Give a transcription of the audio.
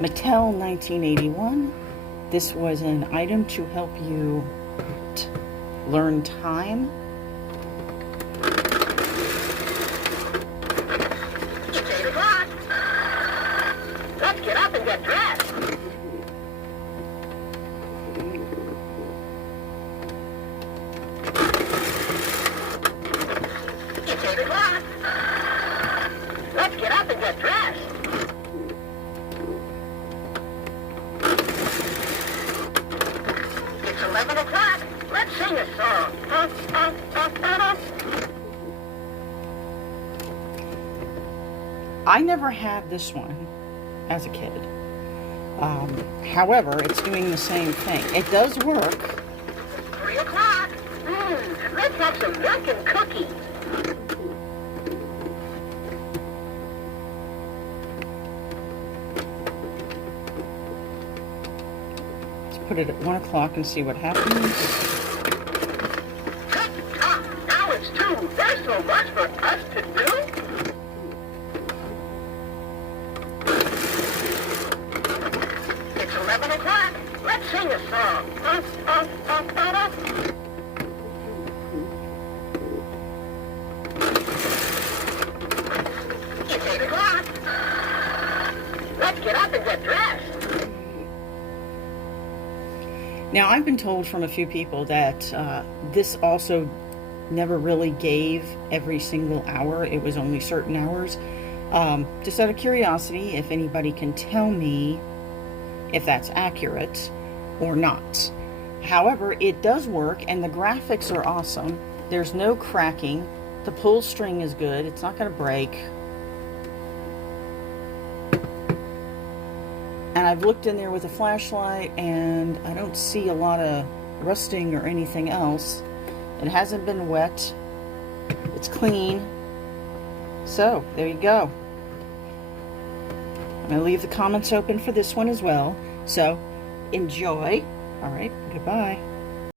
Mattel 1981. This was an item to help you learn time. It's 8 o'clock. Let's get up and get dressed. It's 8 o'clock. Let's get up and get dressed. It's 11 o'clock. Let's sing a song. I never had this one as a kid. However, it's doing the same thing. It does work. 3 o'clock. Let's have some milk and cookies. Let's put it at 1 o'clock and see what happens. Tick-tock. Now it's 2. There's so much for us to do. It's 11 o'clock. Let's sing a song. It's 8 o'clock. Let's get up and get dressed. Now, I've been told from a few people that this also never really gave every single hour. It was only certain hours. Just out of curiosity, if anybody can tell me if that's accurate or not. However, it does work, and the graphics are awesome. There's no cracking. The pull string is good. It's not going to break. And I've looked in there with a flashlight, and I don't see a lot of rusting or anything else. It hasn't been wet. It's clean. So, there you go. I'm going to leave the comments open for this one as well. So, enjoy. All right, goodbye.